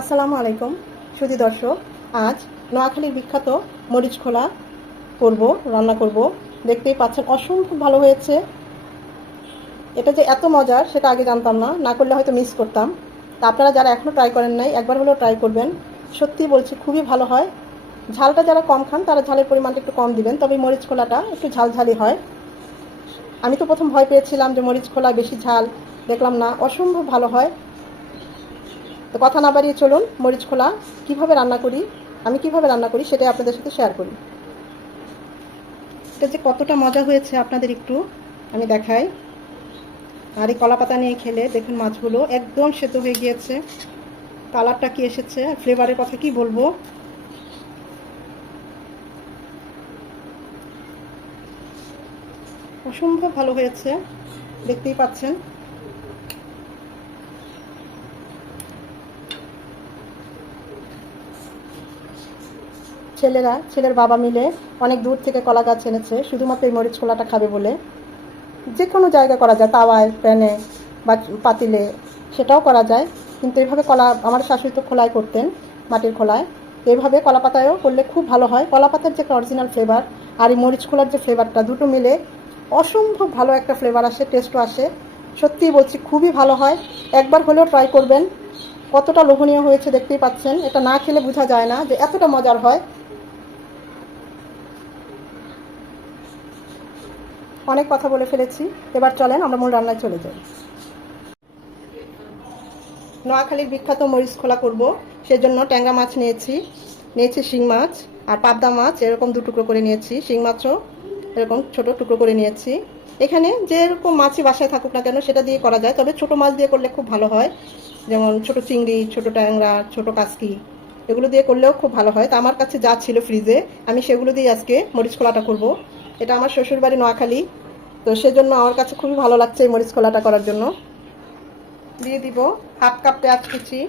আসসালামু আলাইকুম, সুধী দর্শক। আজ নোয়াখালীর বিখ্যাত মরিচ খোলা করব, রান্না করব। দেখতেই পাচ্ছেন অসম্ভব ভালো হয়েছে। এটা যে এত মজার, সেটা আগে জানতাম না। না করলে হয়তো মিস করতাম। তা আপনারা যারা এখনও ট্রাই করেন নাই, একবার হলেও ট্রাই করবেন। সত্যি বলছি, খুবই ভালো হয়। ঝালটা যারা কম খান, তারা ঝালের পরিমাণটা একটু কম দিবেন। তবে মরিচ খোলাটা একটু ঝালঝালি হয়। আমি তো প্রথম ভয় পেয়েছিলাম যে মরিচ খোলা বেশি ঝাল, দেখলাম না। অসম্ভব ভালো হয়। তো কথা না বাড়িয়ে চলুন, মরিচ খোলা। কীভাবে রান্না করি, আমি কীভাবে রান্না করি সেটাই আপনাদের সাথে শেয়ার করি। এটা যে কতটা মজা হয়েছে আপনাদের একটু আমি দেখাই। আর এই কলা পাতা নিয়ে খেলে দেখুন মাছগুলো একদম সেদ্ধ হয়ে গিয়েছে। কালারটা কি এসেছে ফ্লেভারের কথা কি বলব? অসম্ভব ভালো হয়েছে, দেখতেই পাচ্ছেন। ছেলেরা, ছেলের বাবা মিলে অনেক দূর থেকে কলা গাছ এনেছে, শুধুমাত্র এই মরিচ খোলাটা খাবে বলে। যে কোনো জায়গা করা যায়, তাওয়ায়, প্যানে বা পাতিলে, সেটাও করা যায়। কিন্তু এভাবে কলা, আমার শাশুড়ি তো খোলায় করতেন, মাটির খোলায়। এভাবে কলা পাতায়ও করলে খুব ভালো হয়। কলা পাতার যে একটা অরিজিনাল ফ্লেভার আর এই মরিচ খোলার যে ফ্লেভারটা দুটো মিলে অসম্ভব ভালো একটা ফ্লেভার আসে টেস্টও আসে। সত্যিই বলছি, খুবই ভালো হয়। একবার হলেও ট্রাই করবেন। কতটা লোভনীয় হয়েছে দেখতেই পাচ্ছেন। এটা না খেলে বোঝা যায় না যে এতটা মজার হয়। অনেক কথা বলে ফেলেছি। এবার চলেন আমরা মূল রান্নায় চলে যাই। নোয়াখালীর বিখ্যাত মরিচ খোলা করব। সেজন্য ট্যাংরা মাছ নিয়েছি। নিয়েছি শিং মাছ আর পাবদা মাছ, এরকম দু টুকরো করে নিয়েছি। শিং মাছও এরকম ছোট টুকরো করে নিয়েছি। এখানে যেরকম মাছই বাসায় থাকুক না কেন সেটা দিয়ে করা যায়। তবে ছোট মাছ দিয়ে করলে খুব ভালো হয়। যেমন ছোট চিংড়ি, ছোট ট্যাংরা, ছোট কাসকি, এগুলো দিয়ে করলেও খুব ভালো হয়। তা আমার কাছে যা ছিল ফ্রিজে আমি সেগুলো দিয়ে আজকে মরিচ খোলাটা করব। এটা আমার শ্বশুর বাড়ি নোয়াখালী। তো সেজন্য আমার কাছে খুবই ভালো লাগছে এই মরিচ খোলাটা করার জন্য। দিয়ে দিব হাফ কাপ পেঁয়াজ কুচি।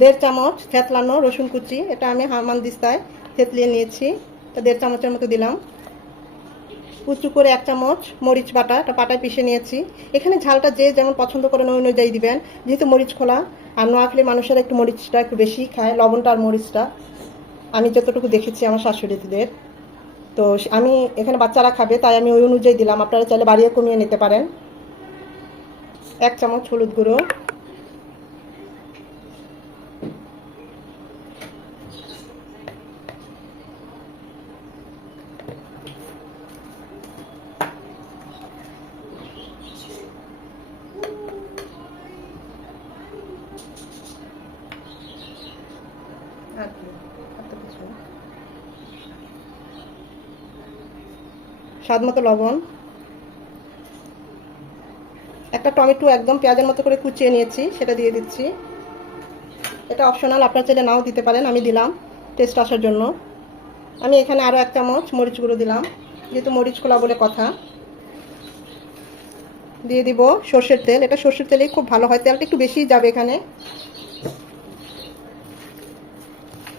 দেড় চামচ থেতলানো রসুন কুচি। এটা আমি হামান দিস্তায় থেতলিয়ে নিয়েছি। তো দেড় চামচের মতো দিলাম। উঁচু করে এক চামচ মরিচ বাটা এটা পাটায় পিষে নিয়েছি। এখানে ঝালটা যে যেমন পছন্দ করেন ওই অনুযায়ী দিবেন। যেহেতু মরিচ খোলা, আর নোয়াখালী মানুষেরা একটু মরিচটা একটু বেশি খায়, লবণটা আর মরিচটা। আমি যতটুকু দেখেছি আমার শাশুড়িদের। তো আমি এখানে বাচ্চারা খাবে, তাই আমি ওই অনুযায়ী দিলাম। আপনারা চাইলে বাড়িয়ে কমিয়ে নিতে পারেন। এক চামচ হলুদ গুঁড়ো। স্বাদ মতো লবণ। একটা টমেটো একদম পেঁয়াজের মতো করে কুচিয়ে নিয়েছি, সেটা দিয়ে দিচ্ছি। এটা অপশনাল আপনার চাইলে নাও দিতে পারেন, আমি দিলাম টেস্ট আসার জন্য। আমি এখানে আরও এক চামচ মরিচ গুঁড়ো দিলাম, যেহেতু মরিচ খোলা বলে কথা। দিয়ে দিব সর্ষের তেল, এটা সর্ষের তেলেই খুব ভালো হয়, তেলটা একটু বেশিই যাবে এখানে।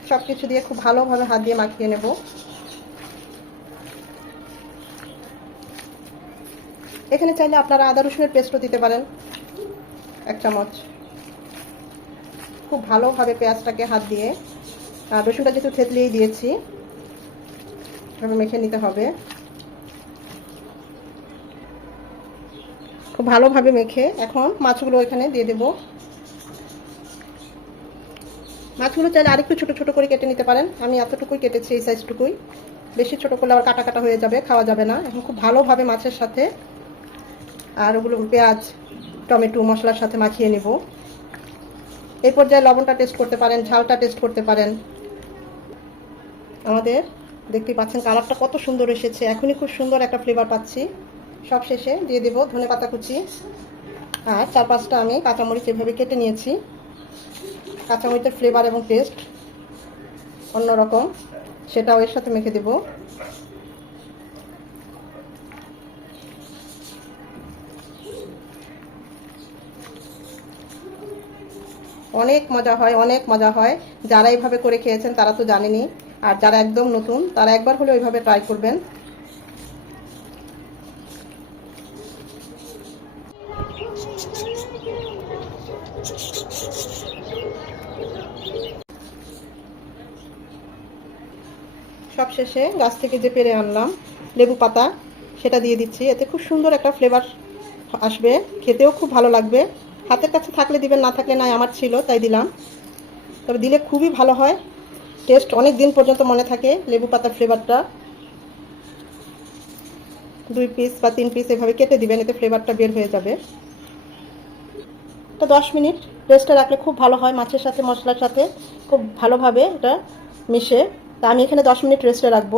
সব কিছু দিয়ে খুব ভালোভাবে হাত দিয়ে মাখিয়ে নেব। এখানে চাইলে আপনারা আদা রসুনের পেস্টও দিতে পারেন, এক চামচ। খুব ভালোভাবে পেঁয়াজটাকে হাত দিয়ে, আর রসুনটা যেহেতু থেতলিয়েই দিয়েছি মেখে নিতে হবে। খুব ভালোভাবে মেখে এখন মাছগুলো এখানে দিয়ে দেবো। মাছগুলো চাইলে আরেকটু ছোটো ছোটো করে কেটে নিতে পারেন। আমি এতটুকুই কেটেছি, এই সাইজটুকুই। বেশি ছোটো করলে আবার কাটা কাটা হয়ে যাবে, খাওয়া যাবে না। এখন খুব ভালোভাবে মাছের সাথে আর ওগুলো পেঁয়াজ, টমেটো, মশলার সাথে মাখিয়ে নেব। এই পর্যায়ে লবণটা টেস্ট করতে পারেন, ঝালটা টেস্ট করতে পারেন। আমাদের দেখতে পাচ্ছেন কালারটা কত সুন্দর এসেছে। এখনই খুব সুন্দর একটা ফ্লেভার পাচ্ছি। সব শেষে দিয়ে দেবো ধনে পাতা কুচি। আর চার পাঁচটা আমি কাঁচামরিচ এভাবে কেটে নিয়েছি। কাঁচামরিচের ফ্লেভার এবং টেস্ট অন্যরকম, সেটাও এর সাথে মেখে দেব। অনেক মজা হয়, অনেক মজা হয়। যারা এইভাবে করে খেয়েছেন তারা তো জানেনি আর যারা একদম নতুন, তারা একবার হলে ওইভাবে ট্রাই করবেন। সব শেষে গাছ থেকে যে পেরে আনলাম লেবু পাতা, সেটা দিয়ে দিচ্ছি। এতে খুব সুন্দর একটা ফ্লেভার আসবে। খেতেও খুব ভালো লাগবে। হাতের কাছে থাকলে দিবেন, না থাকলে নাই, আমার ছিল, তাই দিলাম। তবে দিলে খুবই ভালো হয়। টেস্ট অনেক দিন পর্যন্ত মনে থাকে লেবু পাতার ফ্লেভারটা দুই পিস বা তিন পিস এভাবে কেটে দিবেন, এতে ফ্লেভারটা বের হয়ে যাবে। এটা দশ মিনিট রেস্টে রাখলে খুব ভালো হয় মাছের সাথে, মশলার সাথে। খুব ভালোভাবে এটা মিশে। তা আমি এখানে দশ মিনিট রেস্টে রাখব।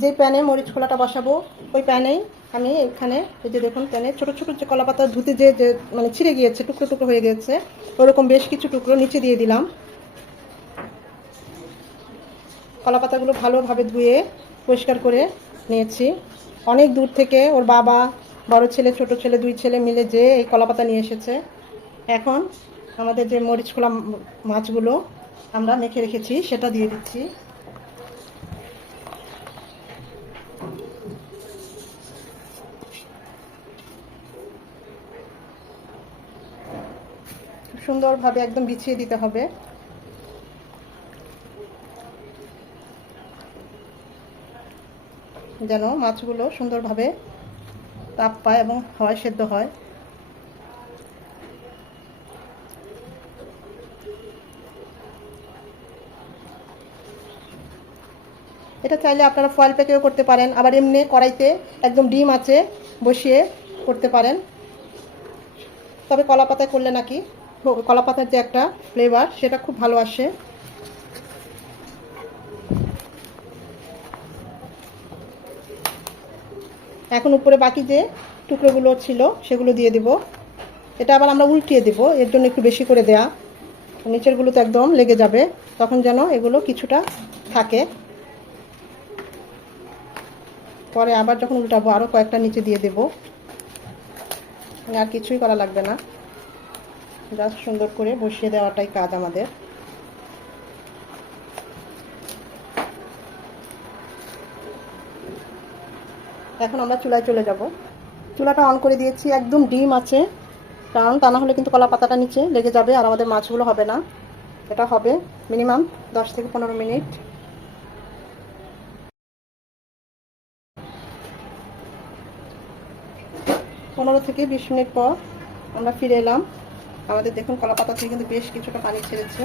যে প্যানে মরিচ খোলাটা বসাবো, ওই প্যানেই আমি এখানে এই যে দেখুন প্যানে ছোটো ছোটো যে কলা পাতা ধুতে যে যে মানে ছিঁড়ে গিয়েছে, টুকরো টুকরো হয়ে গেছে, ওরকম বেশ কিছু টুকরো নিচে দিয়ে দিলাম। কলা পাতাগুলো ভালোভাবে ধুয়ে পরিষ্কার করে নিয়েছি। অনেক দূর থেকে ওর বাবা বড় ছেলে, ছোট ছেলে, দুই ছেলে মিলে যে এই কলাপাতা নিয়ে এসেছে। এখন আমাদের যে মরিচ খোলা মাছগুলো আমরা মেখে রেখেছি, সেটা দিয়ে দিচ্ছি। সুন্দরভাবে একদম বিছিয়ে দিতে হবে। যেন মাছগুলো সুন্দরভাবে তাপ পায় এবং হয় সেদ্ধ হয়। এটা চাইলে আপনারা ফয়েল প্যাকেও করতে পারেন। আবার এমনি কড়াইতে একদম ডিম আছে বসিয়ে করতে পারেন। তবে কলা পাতায় করলে নাকি কলা পাতার যে একটা ফ্লেভার সেটা খুব ভালো আসে। এখন উপরে বাকি যে টুকরোগুলো ছিল, সেগুলো দিয়ে দেব। এটা আবার আমরা উল্টিয়ে দেব, এর জন্য একটু বেশি করে দেয়া। নিচেরগুলো তো একদম লেগে যাবে, তখন যেন এগুলো কিছুটা থাকে। পরে আবার যখন উল্টাবো আরও কয়েকটা নিচে দিয়ে দেব। আর কিছুই করা লাগবে না। জাস্ট সুন্দর করে বসিয়ে দেওয়াটাই কাজ আমাদের। এখন আমরা চুলায় চলে যাব। চুলাটা অন করে দিয়েছি, একদম ডিম আছে। কারণ তা না হলে কিন্তু কলা পাতাটা নিচে লেগে যাবে আর আমাদের মাছগুলো হবে না। এটা হবে মিনিমাম দশ থেকে পনেরো মিনিট। পনেরো থেকে বিশ মিনিট পর আমরা ফিরে এলাম। আমাদের দেখুন কলা পাতা থেকে কিন্তু বেশ কিছুটা পানি ছেড়েছে।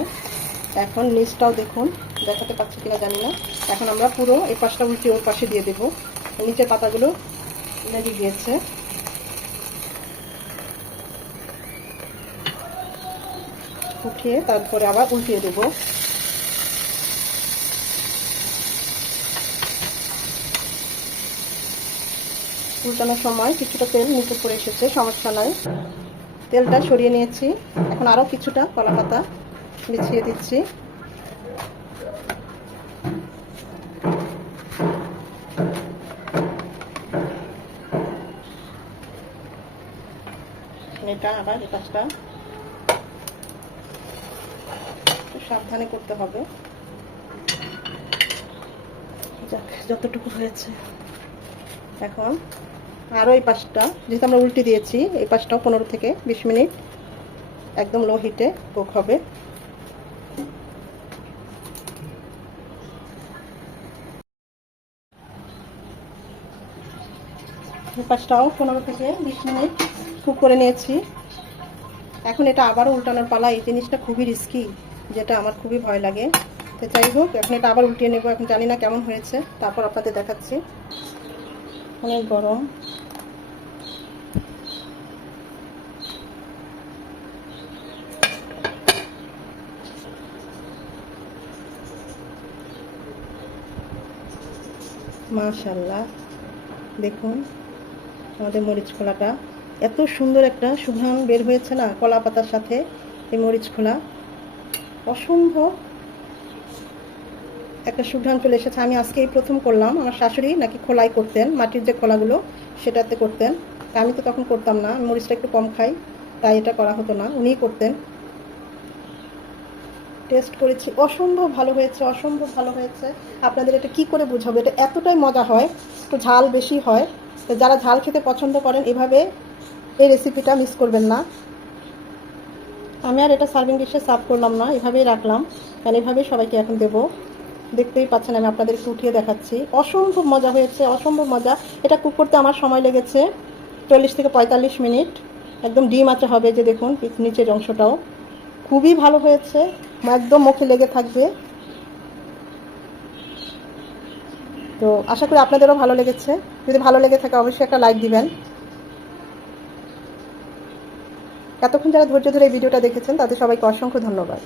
এখন নিচটাও দেখুন, দেখাতে পাচ্ছি কিনা জানি না। এখন আমরা পুরো এই পাশটা উল্টে ওর পাশে দিয়ে দেবো। নিচের পাতাগুলো লেগে গিয়েছে। উঠিয়ে তারপরে আবার উল্টিয়ে দেবো। উল্টানোর সময় কিছুটা তেল নিচে পড়ে এসেছে, সমস্যা নয় তেলটা সরিয়ে নিয়েছি। এখন আরও কিছুটা কলা পাতা বিছিয়ে দিচ্ছি। এটা আবার এই কাজটা সাবধানে করতে হবে। যাক, যতটুকু হয়েছে। এখন আরও এই পাশটা, যেহেতু আমরা উল্টে দিয়েছি, এই পাশটাও পনেরো থেকে বিশ মিনিট একদম লো হিটে কুক হবে। এই পাশটাও পনেরো থেকে বিশ মিনিট কুক করে নিয়েছি। এখন এটা আবারও উল্টানোর পালা। এই জিনিসটা খুবই রিস্কি যেটা আমার খুবই ভয় লাগে। তো যাই হোক, এখন এটা আবার উল্টিয়ে নেব। এখন জানি না কেমন হয়েছে। তারপর আপনাদের দেখাচ্ছি। অনেক গরম। মাশাল্লাহ দেখুন, আমাদের মরিচ খোলাটা এত সুন্দর একটা সুঘ্রাণ বের হয়েছে না, কলা পাতার সাথে, এই মরিচ খোলা। অসম্ভব একটা সুঘ্রাণ চলে এসেছে। আমি আজকে এই প্রথম করলাম। আমার শাশুড়ি নাকি খোলাই করতেন, মাটির যে খোলাগুলো সেটাতে করতেন। আমি তো তখন করতাম না মরিচটা একটু কম খাই, তাই এটা করা হতো না, উনিই করতেন। টেস্ট করেছি, অসম্ভব ভালো হয়েছে, অসম্ভব ভালো হয়েছে। আপনাদের এটা কি করে বোঝাবো? এটা এতটাই মজা হয়, একটু ঝাল বেশি হয়। তো যারা ঝাল খেতে পছন্দ করেন, এভাবে এই রেসিপিটা মিস করবেন না। আমি আর এটা সার্ভিং ডিশে সার্ভ করলাম না, এভাবেই রাখলাম। কারণ এভাবেই সবাইকে এখন দেবো। দেখতেই পাচ্ছেন, আমি আপনাদের উঠিয়ে দেখাচ্ছি। অসম্ভব মজা হয়েছে, অসম্ভব মজা। এটা কুক করতে আমার সময় লেগেছে, চল্লিশ থেকে পঁয়তাল্লিশ মিনিট। একদম ডিম আচা হবে যে দেখুন নিচের অংশটাও। খুবই ভালো হয়েছে, একদম মুখে লেগে থাকবে। তো আশা করি আপনাদেরও ভালো লেগেছে। যদি ভালো লেগে থাকে, অবশ্যই একটা লাইক দিবেন। এতক্ষণ যারা ধৈর্য ধরে এই ভিডিওটা দেখেছেন তাদের সবাইকে অসংখ্য ধন্যবাদ।